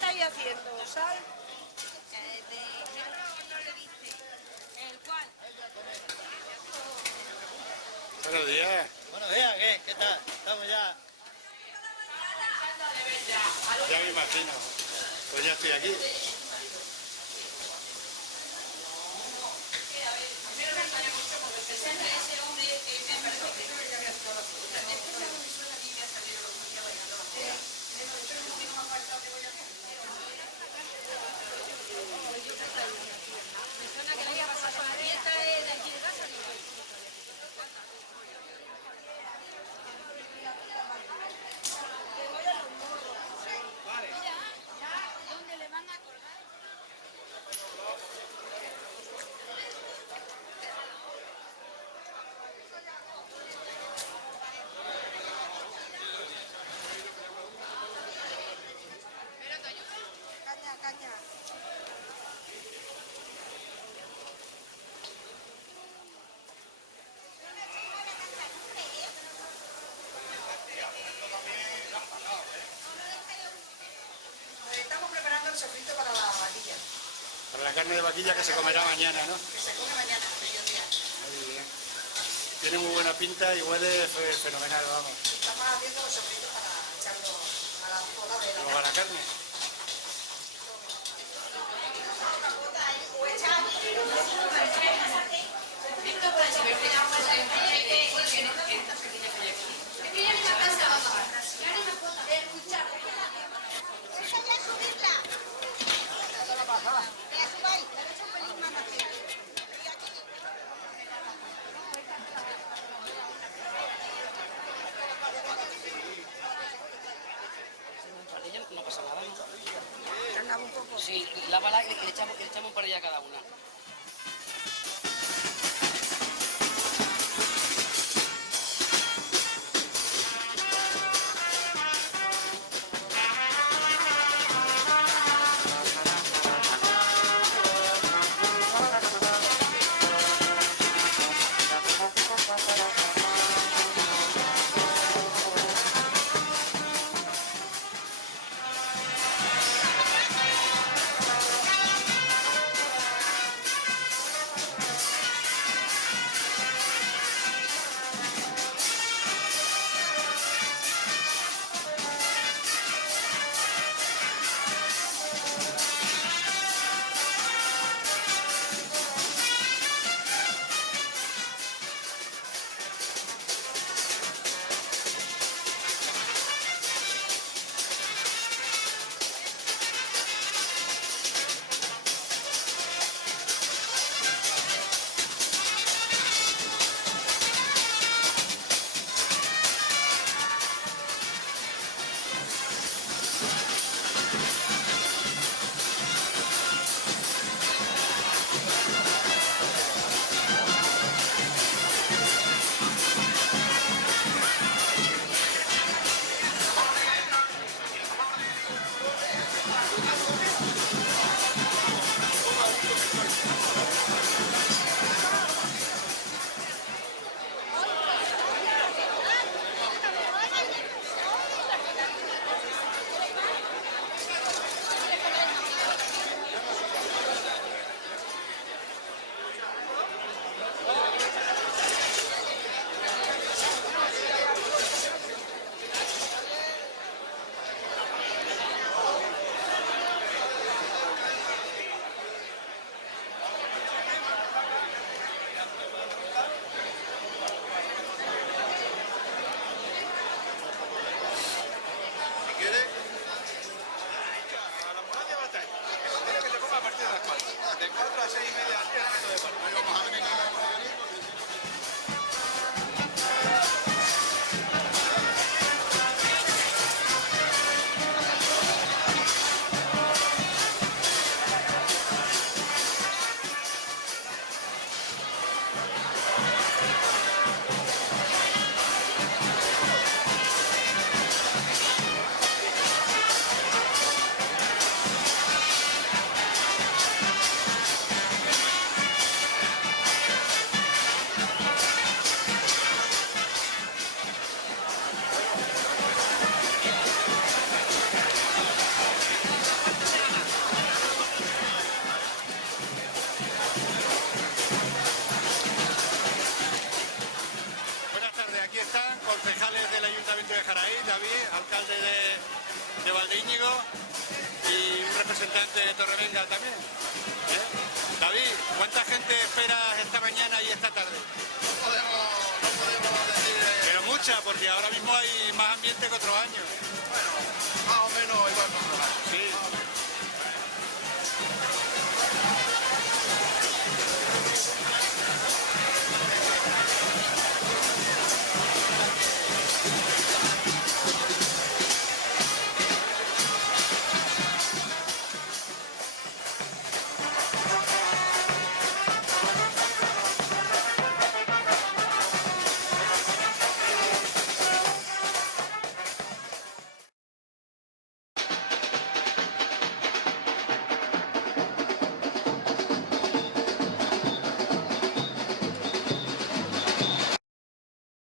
estáis haciendo? ¿Sal? Buenos días. Buenos días, ¿qué tal? Estamos ya. Ya me imagino. Pues ya estoy aquí. Caña, caña. Estamos preparando el sofrito para la vaquilla. Para la carne de vaquilla que se comerá mañana, ¿no? Que se come mañana, mediodía. Muy bien. Tiene muy buena pinta y huele fenomenal, vamos. Estamos haciendo los sofritos para echarlo a la boda de la Luego a la carne. No pasa nada, ¿no? Carnaba un poco. Sí, lávala y le echamos un par de a cada una. alcalde de Valdeíñigo y un representante de Torrevenga también. David, ¿cuánta gente esperas esta mañana y esta tarde? No podemos decir... Pero mucha, porque ahora mismo hay más ambiente que otros años.